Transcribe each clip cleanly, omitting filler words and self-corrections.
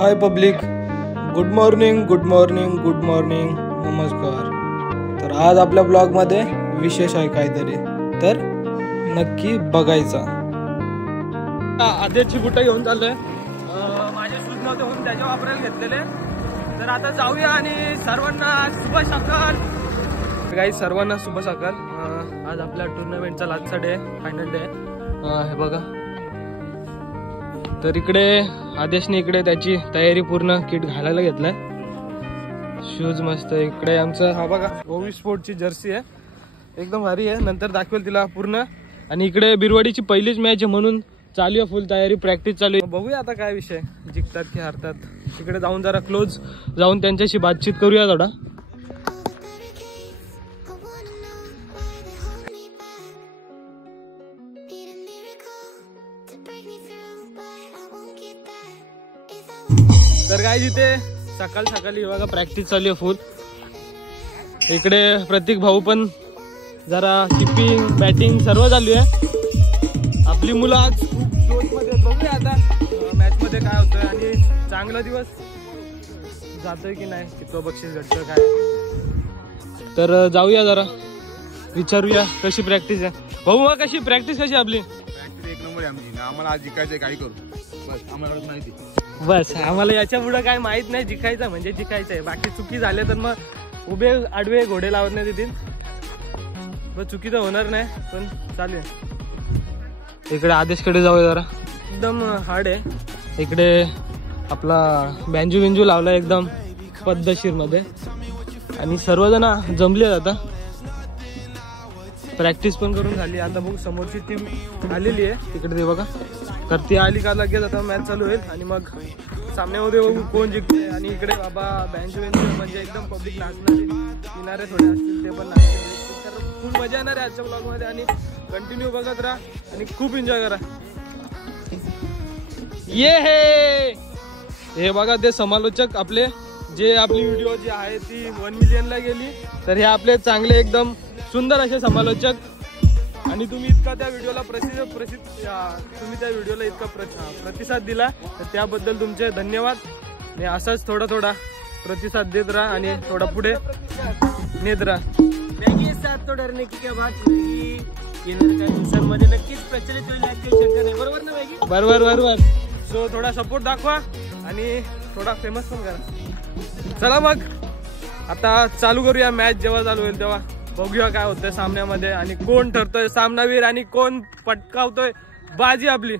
हाय public, good morning good morning good morning, नमस्कार। तर आज आपल्या ब्लॉगमध्ये विशेष आहे काहीतरी, तर नक्की बघायचा। आधीची बुटं घेऊन चाललोय, माझे शूज नव्हते म्हणून त्याचे वापरायला घेतलेले। तर आता जाऊया आणि सर्वांना शुभ सकाळ। गाईज सर्वांना शुभ सकाळ। आज आपल्या टुर्नामेंटचा लास्टचा डे, फायनल डे हे बघा। तर इकडे आदेशने इकडे त्याची तयारी पूर्ण किट घालायला घेतलाय, शूज मस्त। इकडे आमचं हा बघा ओवी स्पोर्टची जर्सी आहे, एकदम भारी आहे, नंतर दाखवेल तिला पूर्ण। आणि इकडे बिरवाडीची पहिलीच मॅच आहे म्हणून चालू आहे, फुल तयारी, प्रॅक्टिस चालू आहे। बघूया आता काय विषय, जिंकतात की हारतात। तिकडे जाऊन जरा क्लोज जाऊन त्यांच्याशी बातचीत करूया थोडा। तर काय जिथे सकाळ सकाळी बघा प्रॅक्टिस चालू आहे फुल। इकडे प्रतीक भाऊ पण जरा किपिंग बॅटिंग सर्व चालू आहे। आपली मुलं आज खूप जोशमध्ये, बघूया आता मॅच मध्ये काय होतंय आणि चांगला दिवस जातोय की नाही, कितवं बक्षीस भेटतं काय। तर जाऊया जरा विचारूया कशी प्रॅक्टिस आहे। भाऊ मग कशी प्रॅक्टिस, कशी आपली प्रॅक्टिस? एक नंबर आहे आमची। आम्हाला आज जिंकायचं काही करू, बस आम्हाला माहिती। बस आम्हाला याच्या पुढे काय माहित नाही, जिंकायचं म्हणजे जिंकायचं आहे। बाकी चुकी झाले तर मग उभे आडवे घोडे लावत नाही देतील, बस चुकी तर होणार नाही, पण चालेल। इकडे आदेशकडे जाऊया जरा, एकदम हार्ड आहे। इकडे आपला बँजू बिंजू लावला एकदम पद्धतशीर मध्ये, आणि सर्वजण जमले आता, प्रॅक्टिस पण करून झाली। आता बघू समोरची टीम आलेली आहे तिकडे, ते बघा। तर ती आली का लगेच आता मॅच चालू होईल आणि मग सामन्यामध्ये बघू कोण जिंकते। आणि इकडे बाबा बँजू बिंजू म्हणजे एकदम पब्लिक नाचणारे, किनारे थोडे असतील ते पण नाचतील। तर खूप मजा येणार आहे आजच्या ब्लॉगमध्ये, आणि कंटिन्यू बघत राहा आणि खूप एन्जॉय करा। हे बघा ते समालोचक आपले, जे आपली व्हिडिओ जी आहे ती 1 मिलियनला गेली, तर हे आपले चांगले एकदम सुंदर असे समालोचक। आणि तुम्ही इतका त्या व्हिडिओला तुम्ही त्या व्हिडिओला इतका प्रतिसाद दिला, तर त्याबद्दल तुमचे धन्यवाद। आणि असाच थोडा थोडा प्रतिसाद देत राहा आणि थोडा पुढे नेत राहा। तो डरने की क्या बात होगी, काही दिवसांमध्ये नक्कीच प्रचलित होईल, शंका नाही, बरोबर ना मॅगी? बरोबर बरोबर। सो थोडा सपोर्ट दाखवा आणि थोडा फेमस पण करा। चला मग आता चालू करूया मॅच, जेव्हा चालू होईल तेव्हा बघूया काय होतंय सामन्यामध्ये आणि कोण ठरतोय सामनावीर आणि कोण पटकावतोय बाजी आपली।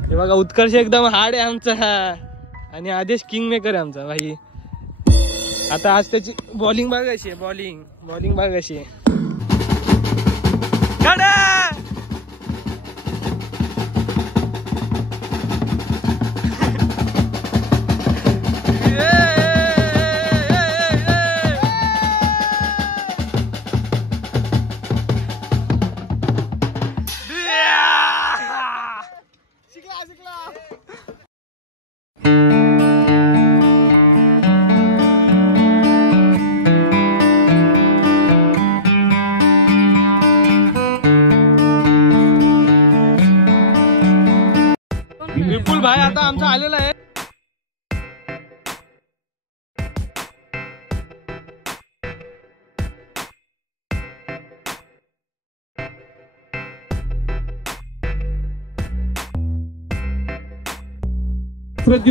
हे बघा उत्कर्ष एकदम हार्ड आहे आमचा, आणि आदेश किंग मेकर आहे आमचा भाई। आता आज त्याची बॉलिंग बघायची आहे, बॉलिंग बघायची आहे। विपुल भाई आता आमचा आलेला आहे।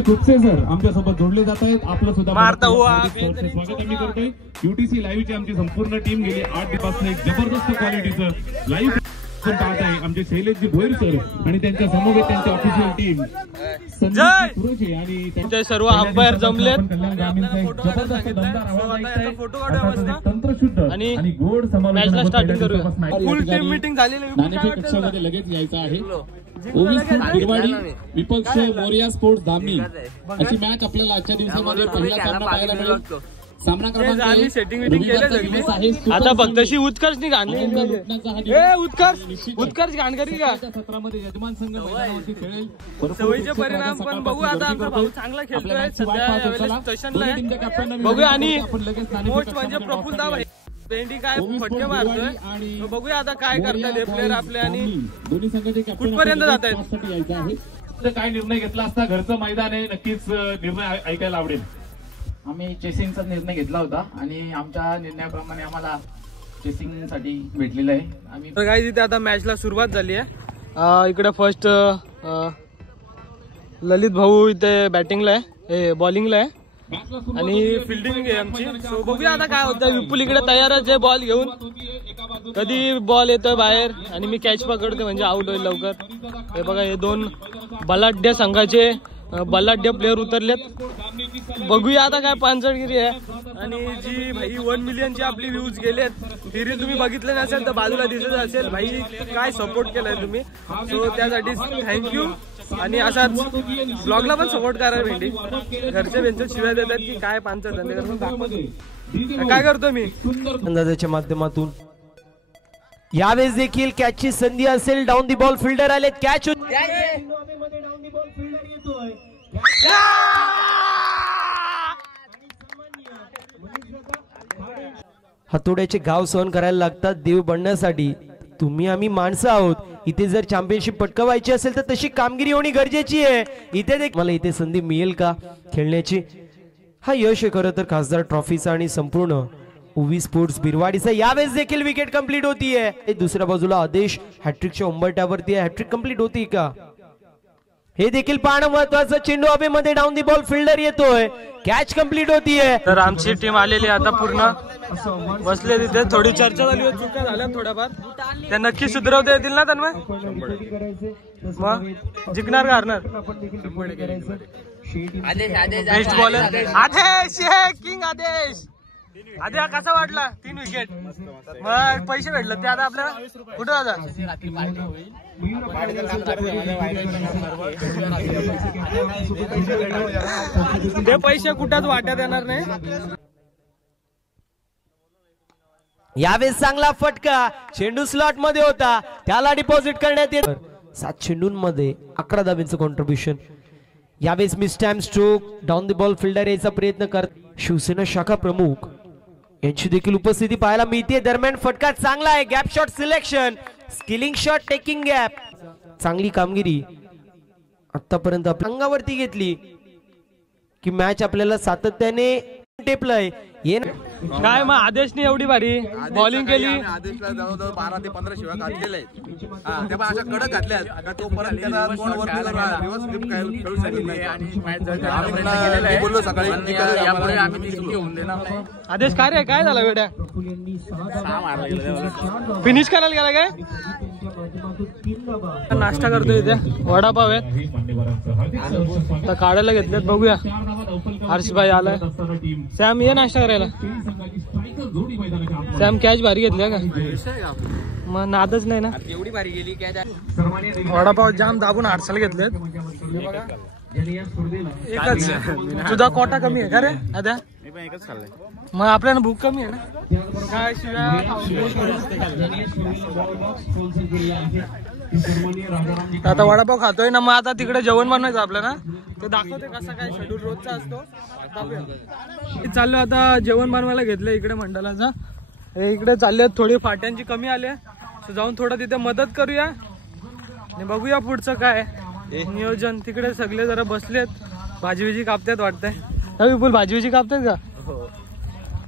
खुपसे सर आमच्यासोबत जोडले जात आहेत, आपलं सुद्धा स्वागत आम्ही करतोय। UTC लाईव्हची आमची संपूर्ण टीम गेली 8 दिवसापासून एक जबरदस्त क्वालिटीचं लाईव्ह पाहत आहे। आमचे शैलेशजी भोईर सर आणि त्यांच्या समवेत त्यांची ऑफिशियल टीम आणि त्यांचे सर्व अंपायर जमलेत। तंत्रशुद्ध आणि गोड मॅचला स्टार्टिंग करूया। फुल टीम मीटिंग झालेली आहे, नाणेफेक लगेच यायचं आहे। ओवी स्पोर्ट्स बिरवाडी विपक्ष मोरिया स्पोर्ट्स धामणी अशी मॅच आपल्याला आजच्या दिवसामध्ये पहिला सामना पाहायला मिळेल। सामना क्रमांक सेटिंग मीटिंग केले आता फक्त अशी उत्कर्ष नाही घाणली, उत्कर्ष घाणकरी का सत्रामध्ये यजमान संघ मैदानावरती खेळेल। सवयीचे परिणाम पण बघू। आता आमचा भाऊ चांगला खेळतोय सध्या स्टेशनला आहे, बघूया। आणि मोस्ट म्हणजे प्रफुल्ल दाव आहे, पेंडी काय फटके मारतोय, बघूया आता काय करतात हे प्लेयर आपले आणि दोन्ही संघाचे कुठपर्यंत जात आहेत। काय निर्णय घेतला असता? घरचं मैदान आहे, नक्कीच निर्णय ऐकायला आवडेल. आम्ही चेसिंगचा निर्णय घेतला होता आणि आमच्या निर्णयाप्रमाणे आम्हाला चेसिंग साठी भेटलेलं आहे. आम्ही तर काय तिथे आता मॅचला सुरुवात झाली आहे. इकडे फर्स्ट ललित भाऊ इथे बॅटिंगला आहे, बॉलिंगला आहे आणि फिल्डिंग आहे आमची. सो बघूया आता काय होतं. विपुल इकडे तयारच आहे बॉल घेऊन. कधी बॉल येतोय बाहेर आणि मी कॅच पकडतो म्हणजे आउट होईल लवकर. हे बघा हे दोन बलाढ्य संघाचे बलाढ्य प्लेयर उतरलेत. बघूया आता काय पांचडगिरी आहे. आणि जी भाई 1 मिलियनची आपली व्ह्यूज गेलेत ती रील तुम्ही बघितले नसेल तर बाजूला दिसत असेल. भाई काय सपोर्ट केलाय तुम्ही, सो त्यासाठी थँक्यू. आणि असाच ब्लॉगला पण सपोर्ट करा. भेंडी घरचे बेंच शिवाय देतात की काय पांच धंदे करून काय करतो मी अंदाजाच्या माध्यमातून. यावेळेस देखील कॅचची संधी असेल. डाऊन दी बॉल फिल्डर आलेत. कॅच हातोड्याचे घाव सहन करायला लागतात देव बनण्यासाठी. तुम्ही आम्ही माणसं आहोत. इथे जर चॅम्पियनशिप पटकावायची असेल तर तशी कामगिरी होणी गरजेची आहे. इथे मला इथे संधी मिळेल का खेळण्याची? हा यश आहे खरं तर खासदार ट्रॉफीचा आणि संपूर्ण उवी स्पोर्ट्स बिरवाडीचा. यावेळेस देखील विकेट कंप्लीट होतीये. दुसऱ्या बाजूला आदेश हॅट्रिकच्या उंबरट्यावरती आहे. हॅट्रिक कंप्लीट होती का हे देखील पाहणं महत्वाचं. चेंडू हवेमध्ये डाऊन दी बॉल फिल्डर येतोय. कॅच कंप्लीट होतीये. तर आमची टीम आलेली आता पूर्ण बसले तिथे. थोडी चर्चा झाली, चुका झाल्या थोड्याफार. त्या नक्की सुधरवता येतील ना तन्मय? मग जिंकणार का हरणार? बेस्ट बॉलर आदेश, किंग आदेश. आद्या कसा वाटला? 3 विकेट, मग पैसे भेटले ते आता आपल्याला कुठं दादा? ते पैसे कुठंच वाट्यात येणार नाही. यावेळेस चांगला फटका. चेंडू स्लॉट मध्ये होता, त्याला डिपॉझिट करण्यात येत. 7 चेंडूंमध्ये 11 धाब्यांचं कॉन्ट्रीब्युशन. यावेळेस miss time stroke. Down the ball fielder यायचा प्रयत्न करत. शिवसेना शाखा प्रमुख यांची देखील उपस्थिती पाहायला मिळते. दरम्यान फटका चांगला आहे. Gap shot selection, skilling shot, taking gap. चांगली कामगिरी आतापर्यंत आपल्या अंगावरती घेतली की मॅच आपल्याला सातत्याने टेपलंय. काय मग आदेशने एवढी भारी बॉलिंग केली. आदेशला जवळजवळ 12 ते 15 शिवाय घातलेल्या आहेत. त्या पण अशा कडक घातल्यात. आता तो परत त्याला बॉल वरती रिव्हर्स स्लिप खेळू शकत नाही. आम्ही बोललो सकाळी आदेश काय रे, काय झालं बेटा? फिनिश करायला गेला काय? नाश्ता करतोय इथे. वडापाव आहेत तर काढायला घेतलेत. बघूया. हर्षभाई आलाय. सॅम ये नाश्ता करायला. सॅम कॅच भारी घेतल्या का? मग नादच नाही ना. एवढी भारी गेली कॅच. वडापाव जाम दाबून हर्षाला घेतलेत. एकच. तुझा कोटा कमी आहे का रे आद्या? मग आपल्याला भूक कमी आहे ना. काय शिवाय आता वडापाव खातोय ना. मग आता तिकडे जेवण बनवायचं आपल्याला. ते दाखवते कसा काय शेड्यूल रोजचा असतो. चाललो आता जेवण बनवायला घेतलं इकडे मंडळाचा. इकडे चालले थोडी फाट्यांची कमी आले. जाऊन थोडं तिथे मदत करूया आणि बघूया पुढचं काय नियोजन. तिकडे सगळे जरा बसलेत. भाजी विजी कापतात वाटतंय. विपुल भाजी विजी कापतात का?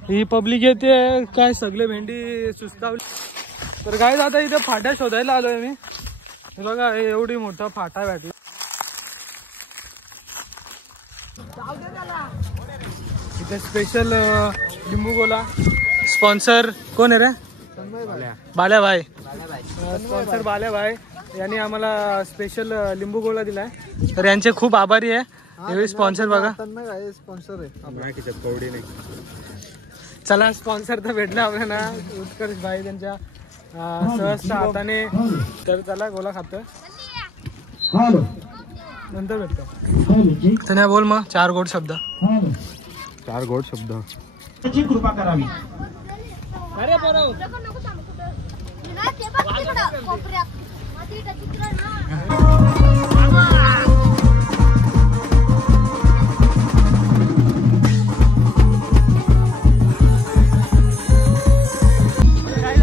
ही पब्लिक येते काय सगळे भेंडी सुस्तावली. तर काय आता इथे फाट्या शोधायला आलोय मी. बघा एवढी मोठा फाटा भेटला. इथे स्पेशल लिंबू गोला. स्पॉन्सर कोण आहे रे? बाल्या भाई. स्पॉन्सर बाल्या भाई यांनी आम्हाला स्पेशल लिंबू गोला दिलाय. तर यांचे खूप आभारी आहे. यावेळी स्पॉन्सर बघा. स्पॉन्सर आहे. चला स्पॉन्सर तर भेटला आपल्याला. उत्कर्ष भाई त्यांच्या सहज हाताने. तर चला गोला खातोय नंतर भेटतो. तर बोल मग 4 गोड शब्द. 4 गोड शब्द. कृपा करावी. अरे बरोबर.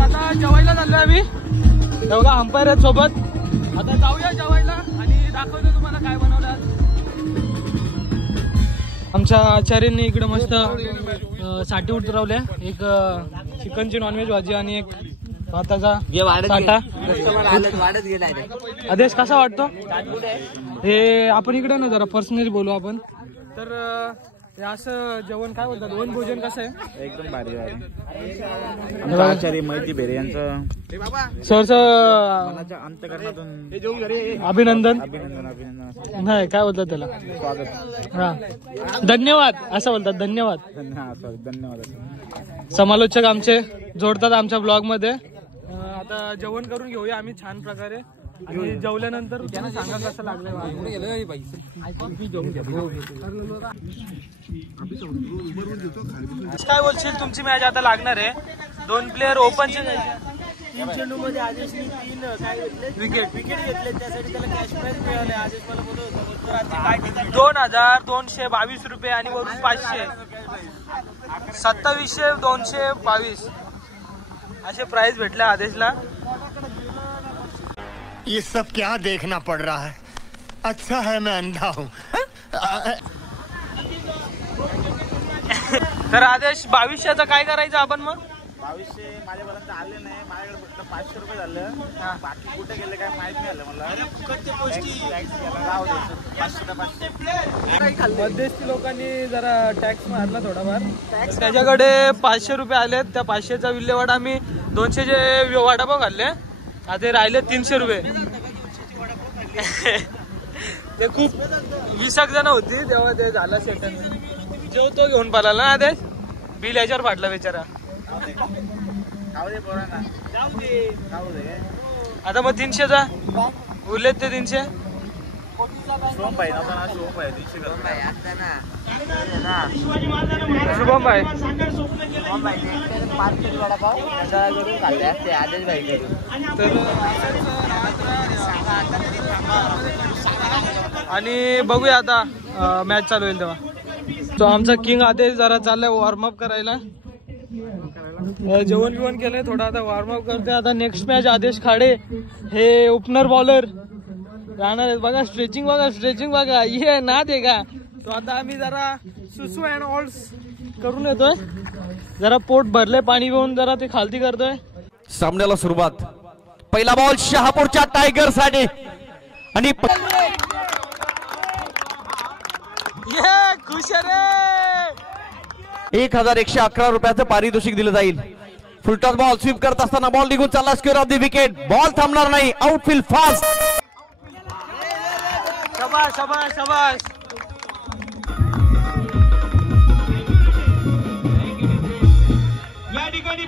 आता जेवायला चाललोय आम्ही. तेवढा अंपायर आहेत सोबत. आता जाऊया जेवायला आणि दाखवतो तुम्हाला काय बनवतो. आमच्या आचार्यांनी इकडे मस्त साठी उतरवल्या, एक चिकनची नॉनव्हेज भाजी आणि एक भाताचा साठा. आदेश कसा वाटतो हे? आपण इकडे ना जरा पर्सनली बोलू आपण. तर हे असं जेवण काय बोलतात, वन भोजन कसं आहे? एकदम भारी आहे. आमचा आचार्य माहिती भेरे यांचं सरचं अंतकरणातून अभिनंदन. अभिनंदन नाही काय बोलतात त्याला, स्वागत. हा धन्यवाद असं बोलतात, धन्यवाद. धन्यवाद. समालोचक आमचे जोडतात आमच्या ब्लॉग मध्ये. आता जेवण करून घेऊया आम्ही छान प्रकारे, आणि जेवल्यानंतर त्यांना सांगा कसं लागलं. काय बोलशील, तुमची मॅच आता लागणार आहे. 2 प्लेयर ओपनचे 3 चेंडू मध्ये आदेशने 3 विकेट घेतले, त्यासाठी त्याला कॅश प्राइज मिळाले. आदेश मला बोलत होता 2222 रुपये आणि वरून 500, 27,222 असे प्राइज भेटले आदेशला. ये सब क्या देखना पड़ रहा है? अच्छा है मैं अंधा हूँ. तर आदेश 2200चं काय करायचं आपण मग? 2200 माझ्यापर्यंत आले नाही, माझ्याकडे फक्त 500 रुपये झालं. बाकी कुठे गेले काय माहित नाही आलं मला. मध्यस्थी लोकांनी जरा टॅक्स मारला थोडाफार, त्याच्याकडे 500 रुपये आलेत. त्या 500चा विल्हेवाट आम्ही 200 चे वडापाव खाल्ले, आता राहिले 300 रुपये. ते खूप 20 जण होती तेव्हा ते झालं सेटल. जेवतो घेऊन पाला ना आदेश, बिल याच्यावर फाटला बेचारा. आता मग 300चा उरलेत ते 300. शुभम भाई आणि बघूया आता मॅच चालू होईल तेव्हा. तो आमचा किंग आदेश जरा चाललाय वॉर्मअप करायला. जेवण बिवण केलंय थोडं, आता वॉर्मअप करते. आता नेक्स्ट मॅच आदेश खाडे हे ओपनर बॉलर राहणार आहेत. बघा स्ट्रेचिंग बघा ये ना दे का. तो आता आम्ही जरा सुसू अँड ऑल्स करून येतोय, जरा पोट भरले पाणी पिऊन, जरा ते खालती करतोय. सामन्याला सुरुवात. पहिला बॉल शहापूरच्या टायगर साठी आणि खुश रे. 1111 रुपयाचं पारितोषिक दिलं जाईल. फुलटॉस बॉल स्वीप करत असताना बॉल निघून चालला, square of the wicket. Ball थांबणार नाही, आउटफील्ड फास्ट. शाबास शाबास शाबास. या ठिकाणी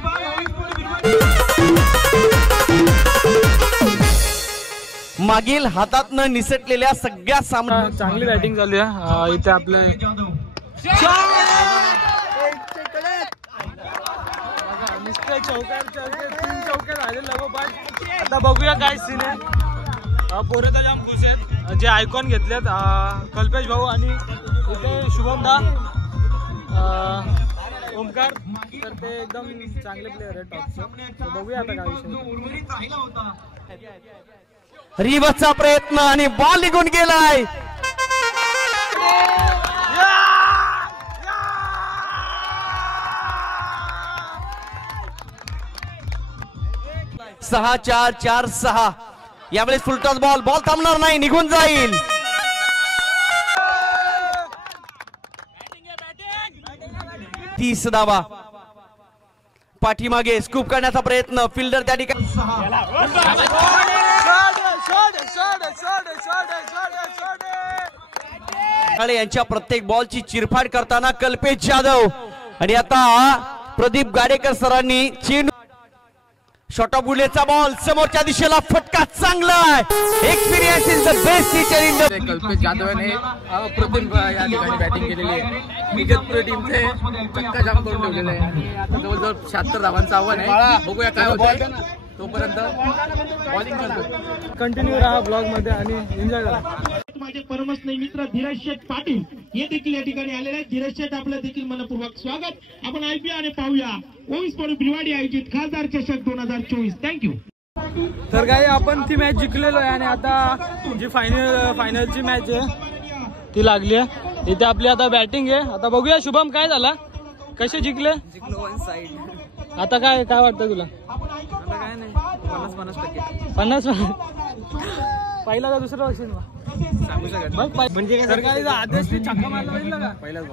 मागील हातातनं निसटलेल्या सगळ्या सामन्या चांगली बॅटिंग चालू आहे इथे आपल्या. तीन चौके झाले लगोपाठ. आता बघूया काय सीन आहे. पोरे तर जाम खुश आहेत, जे आयकॉन घेतलेत कल्पेश भाऊ आणि इथे शुभमदा ओमकार, तर ते एकदम चांगले प्लेअर आहेत टॉपचे. बघूया आता काय विषय. रिवर्सचा प्रयत्न आणि बॉल निघून गेलाय. सहा 4-4-6. यावेळेस फुलटॉस बॉल थांबणार नाही, निघून जाईल. तीस धावा. पाठीमागे स्कूप करण्याचा प्रयत्न, फिल्डर त्या ठिकाणी. यांच्या प्रत्येक बॉलची चिरफाड करताना कल्पेश जाधव आणि आता प्रदीप गाडेकर सरांनी चेंडू शॉर्ट ऑफ बुलेटचा बॉल समोरच्या दिशेला, फटका चांगला आहे. Experience is the best teacher in the. Kalpesh Jadhav यांनी अप्रतिम या ठिकाणी बॅटिंग केलेली आहे. इगतपुरी टीमचे चक्का जाम करून ठेवलेले आहे आणि आता जवळजवळ 76 धावांचं आव्हान आहे. बघूया काय होतं. तोपर्यंत बॉलिंग करतो. कंटिन्यू राहा ब्लॉग मध्ये आणि एन्जॉय करा. माझे परमस्नेही मित्र धीरज शेठ पाटील हे देखील या ठिकाणी आलेले आहेत. धीरज शेठ आपलं देखील मनपूर्वक स्वागत. आपण ऐकूया आणि पाहूया ओवीस पडू बिरवाडी आयोजित खासदार चषक 2024. थँक्यू. तर काय आपण ती मॅच जिंकलेलो आहे आणि आता जी फायनलची मॅच आहे ती लागली आहे. इथे आपली आता बॅटिंग आहे. आता बघूया शुभम काय झाला, कसे जिंकले. जिंकलो 1 साइड. आता काय काय वाटतं तुला. आता काय नाही 50-50%. 50 पहिला का दुसरा बक्षीस सांगू शकत बघ म्हणजे सरकारी आदेश छक्का मारला बघितलं का पहिलाच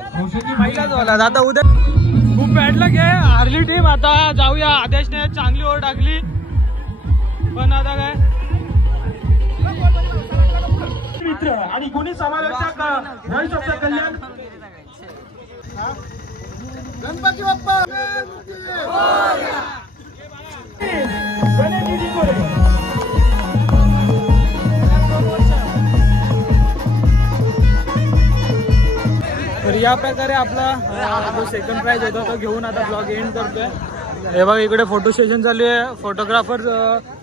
पहिलाच झाला. आता उद्या खूप बॅड लक आहे, हारली टीम. आता जाऊया, आदेशने चांगली ओव्हर टाकली पण आता काय मित्र आणि गुणी समालोचक व्हॉइस ऑफ द कल्याण गणपती बाप्पा तर या प्रकारे आपला जो सेकंड प्राइज होता तो घेऊन आता ब्लॉग एंड करतोय. हे बघा इकडे फोटो सेशन चालू आहे. फोटोग्राफर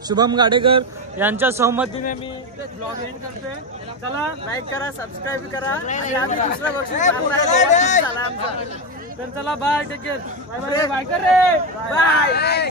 शुभम गाडेकर यांच्या सहमतीने मी ब्लॉग एंड करतोय. चला लाईक करा, सबस्क्राईब करा आणि आम्ही दुसरा बक्षीस. तर चला bye, take care, bye bye, bye कर रे, बाय.